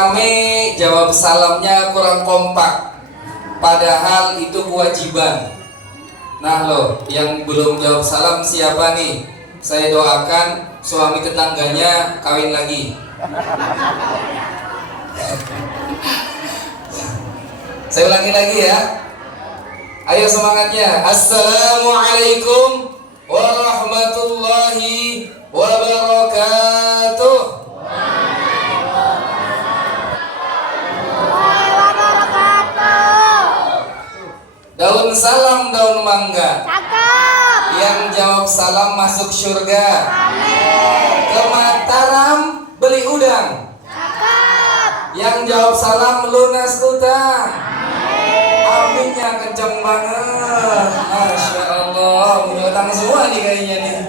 Kami jawab salamnya kurang kompak, padahal itu kewajiban. Nah loh, yang belum jawab salam siapa nih? Saya doakan suami tetangganya kawin lagi. Saya ulangi lagi ya. Ayo semangatnya. Assalamualaikum warahmatullahi wabarakatuh. Daun salam, daun mangga. Cakep. Yang jawab salam masuk surga. Amin. Ke Mataram beli udang. Cakep. Yang jawab salam lunas utang. Amin. Aminnya kencang banget. Masya Allah, punya utang semua nih kayaknya nih.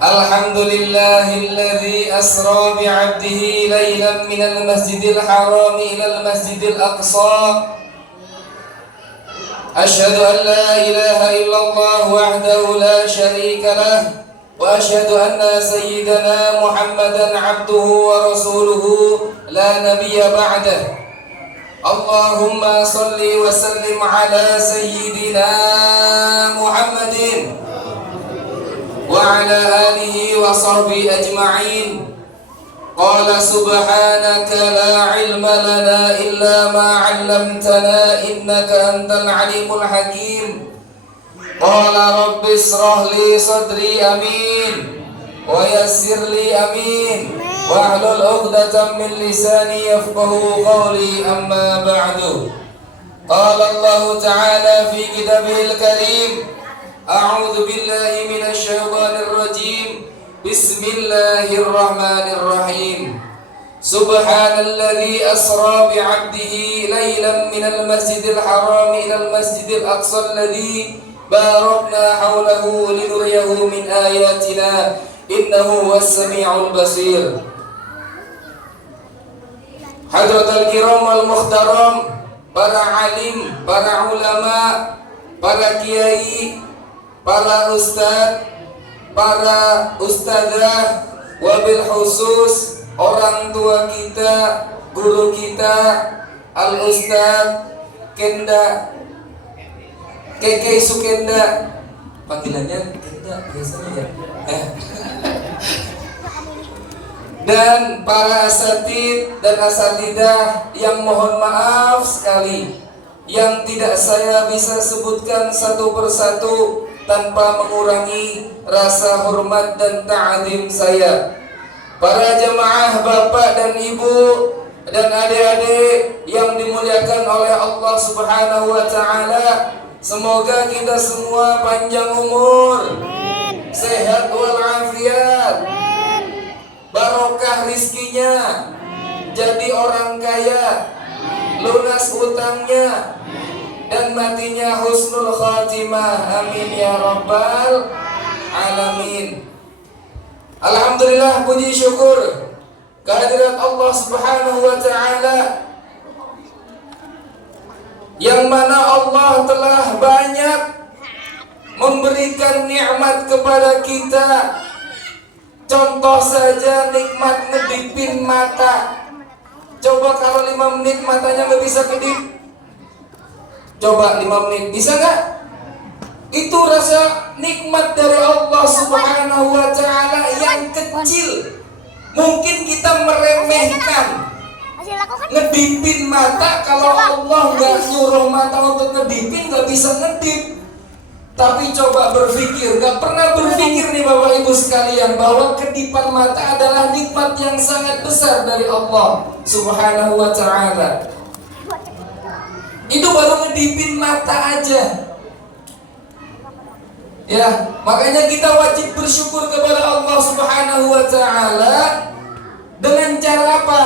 Alhamdulillahilladzi asra bi'abdihi laylan minal masjidil haram ilal masjidil aqsa. أشهد أن لا إله إلا الله وحده لا شريك له وأشهد أن سيدنا محمدا عبده ورسوله لا نبي بعده اللهم صل وسلم على سيدنا محمد وعلى آله وصحبه أجمعين. قال سبحانك لا علم لنا إلا ما علمتنا إنك أنت العليم الحكيم. قال رب اشرح لي صدري آمين ويسر لي آمين واحلل عقدة من لساني يفقه قولي أما بعد. قال الله تعالى في كتابه الكريم أعوذ بالله من الشيطان الرجيم بسم الله الرحمن الرحيم. سبحان الذي أسرى بعبده ليلا من المسجد الحرام إلى المسجد الأقصى الذي باركنا حوله لنريه من آياتنا إنه هو السميع البصير. Hadratul kiram wal muhtaram, para alim, para ulama, para kiai, para ustadz, para ustadzah, wabil khusus orang tua kita, guru kita, al ustadz Kenda, Keke Sukenda, panggilannya Kenda biasanya ya. Dan para asatid dan asatidah yang mohon maaf sekali, yang tidak saya bisa sebutkan satu persatu tanpa mengurangi rasa hormat dan ta'zim saya. Para jemaah bapak dan ibu dan adik-adik yang dimuliakan oleh Allah Subhanahu wa taala, semoga kita semua panjang umur, Amin. sehat walafiat, Amin. barokah rizkinya, jadi orang kaya, lunas utangnya, dan matinya husnul khatimah. Amin ya rabbal alamin. Alhamdulillah, puji syukur kehadirat Allah Subhanahu wa taala, yang mana Allah telah banyak memberikan nikmat kepada kita. Contoh saja nikmat ngedipin mata. Coba kalau 5 menit matanya nggak bisa kedip, coba 5 menit, bisa nggak? Itu rasa nikmat dari Allah Subhanahu wa taala yang kecil. Mungkin kita meremehkan ngedipin mata. Kalau Allah nggak nyuruh mata untuk ngedipin, nggak bisa ngedip. Tapi coba berpikir, nggak pernah berpikir nih Bapak Ibu sekalian, bahwa kedipan mata adalah nikmat yang sangat besar dari Allah Subhanahu wa taala. Itu baru ngedipin mata aja. Ya, makanya kita wajib bersyukur kepada Allah Subhanahu wa taala dengan cara apa?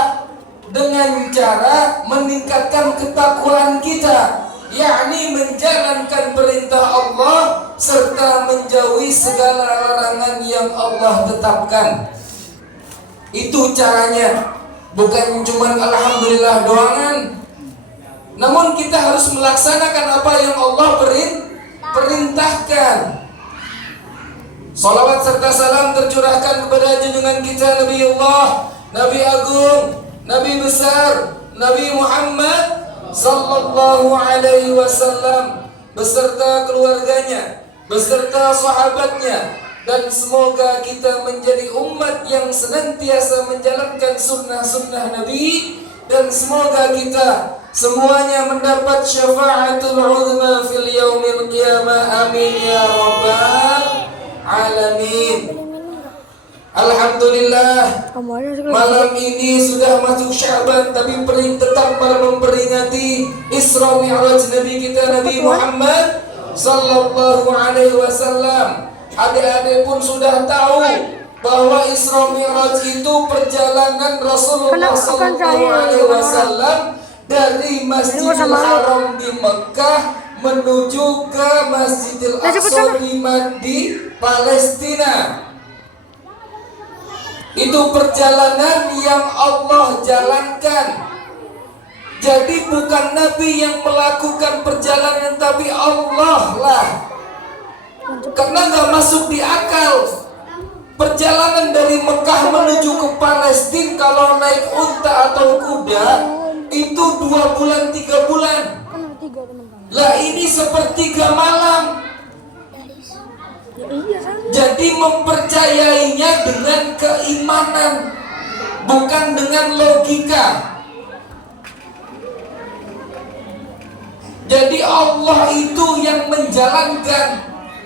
Dengan cara meningkatkan ketakwaan kita, yakni menjalankan perintah Allah serta menjauhi segala larangan yang Allah tetapkan. Itu caranya. Bukan cuma alhamdulillah doangan, namun kita harus melaksanakan apa yang Allah perintahkan. Salawat serta salam tercurahkan kepada junjungan kita Nabiullah Nabi agung, Nabi besar, Nabi Muhammad sallallahu alaihi wasallam beserta keluarganya, beserta sahabatnya, dan semoga kita menjadi umat yang senantiasa menjalankan sunnah-sunnah Nabi, dan semoga kita semuanya mendapat syafaatul uzma fil yaumil qiyamah. Amin ya rabbal alamin. Alhamdulillah, malam ini sudah masuk Sya'ban, tapi tetap memperingati Isra Mi'raj Nabi kita Nabi Muhammad sallallahu alaihi wasallam. Adik-adik pun sudah tahu bahwa Isra Mi'raj itu perjalanan Rasulullah sallallahu alaihi wasallam dari Masjidil Haram di Mekah menuju ke Masjidil Aqsa di Palestina. Itu perjalanan yang Allah jalankan. Jadi bukan Nabi yang melakukan perjalanan, tapi Allah lah. Karena gak masuk di akal. Perjalanan dari Mekah menuju ke Palestina kalau naik unta atau kuda itu 2 bulan 3 bulan. Lah ini sepertiga malam. Jadi mempercayainya dengan keimanan, bukan dengan logika. Jadi Allah itu yang menjalankan,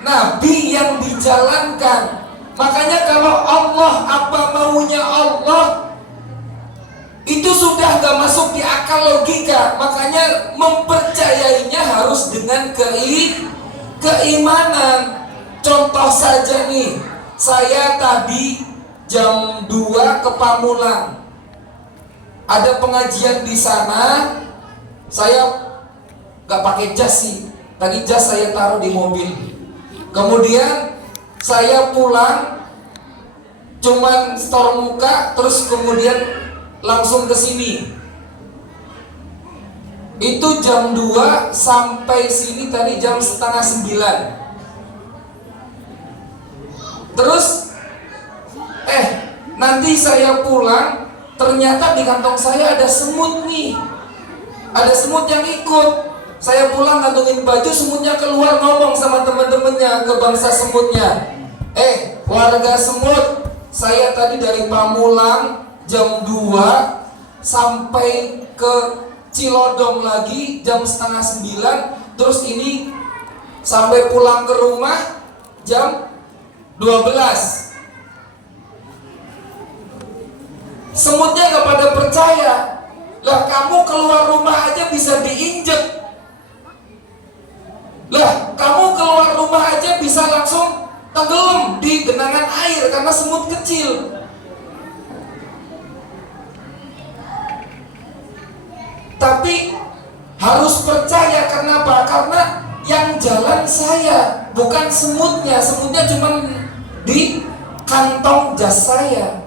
Nabi yang dijalankan. Makanya kalau Allah apa maunya Allah itu sudah gak masuk di akal logika. Makanya mempercayainya harus dengan keimanan. Contoh saja nih, saya tadi jam 2 ke Pamulang. Ada pengajian di sana. Saya gak pakai jas sih. Tadi jas saya taruh di mobil. Kemudian saya pulang, cuman store muka, terus kemudian langsung ke sini. Itu jam 2 sampai sini tadi jam setengah 9. Terus nanti saya pulang, ternyata di kantong saya ada semut nih. Ada semut yang ikut. Saya pulang kantongin baju, semutnya keluar ngomong sama teman-temannya ke bangsa semutnya. Warga semut, saya tadi dari Pamulang jam 2 sampai ke Cilodong lagi jam setengah 9. Terus ini sampai pulang ke rumah jam 12. Semutnya gak pada percaya. Lah kamu keluar rumah aja bisa diinjek. Lah kamu keluar rumah aja bisa langsung tenggelam di genangan air karena semut kecil. Tapi harus percaya. Kenapa? Karena yang jalan saya, bukan semutnya. Semutnya cuma di kantong jas saya.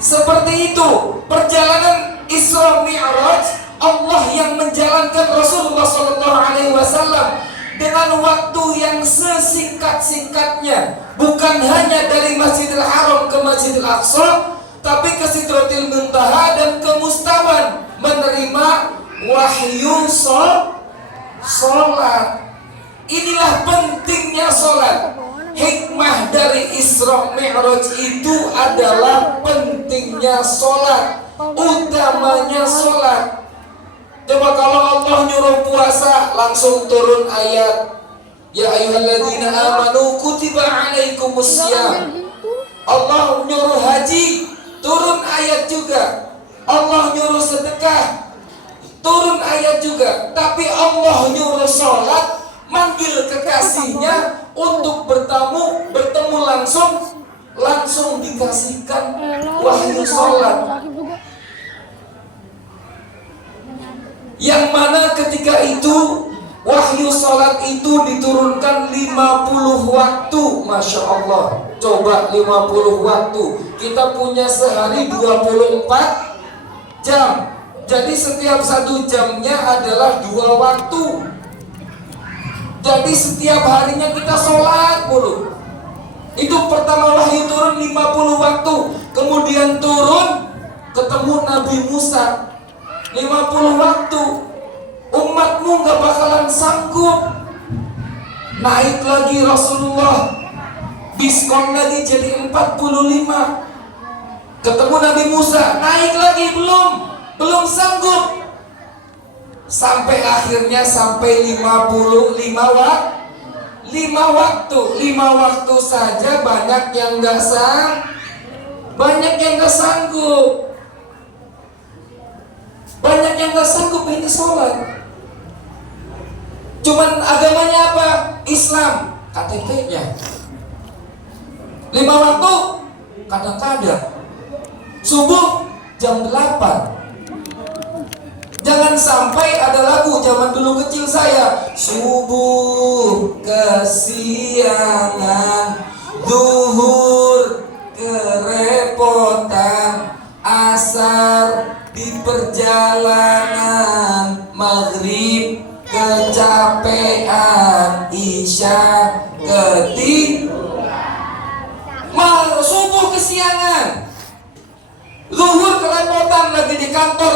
Seperti itu perjalanan Isra Mi'raj, Allah yang menjalankan Rasulullah SAW dengan waktu yang sesingkat-singkatnya. Bukan hanya dari Masjidil Haram ke Masjidil Aqsa, tapi ke Sidratil Muntaha dan ke Mustawan, menerima wahyu sholat. Inilah pentingnya sholat. Hikmah dari Isra Mi'raj itu adalah pentingnya sholat, utamanya sholat. Coba kalau Allah nyuruh puasa, langsung turun ayat ya ayyuhalladzina amanu kutiba alaikumussyam. Allah nyuruh haji, turun ayat juga. Allah nyuruh sedekah, turun ayat juga. Tapi Allah nyuruh sholat, manggil kekasihnya untuk bertemu langsung dikasihkan wahyu sholat. Yang mana ketika itu wahyu sholat itu diturunkan 50 waktu. Masya Allah. Coba 50 waktu. Kita punya sehari 24 jam. Jadi setiap 1 jamnya adalah 2 waktu. Jadi setiap harinya kita sholat mulu. Itu pertama wahyu turun 50 waktu. Kemudian turun ketemu Nabi Musa 50 waktu, umatmu gak bakalan sanggup. Naik lagi Rasulullah, diskon lagi jadi 45. Ketemu Nabi Musa, naik lagi, belum sanggup. Sampai akhirnya sampai 55 waktu. 5 waktu saja banyak yang gak sanggup. Banyak yang gak sanggup ini sholat. Cuman agamanya apa? Islam, KTP-nya 5 waktu, kadang-kadang subuh jam 8. Jangan sampai ada lagu zaman dulu kecil saya, subuh kesiangan, zuhur kerepotan, asar di perjalanan, maghrib kecapean, isya ketiduran, subuh kesiangan, zuhur kerepotan lagi di kantor.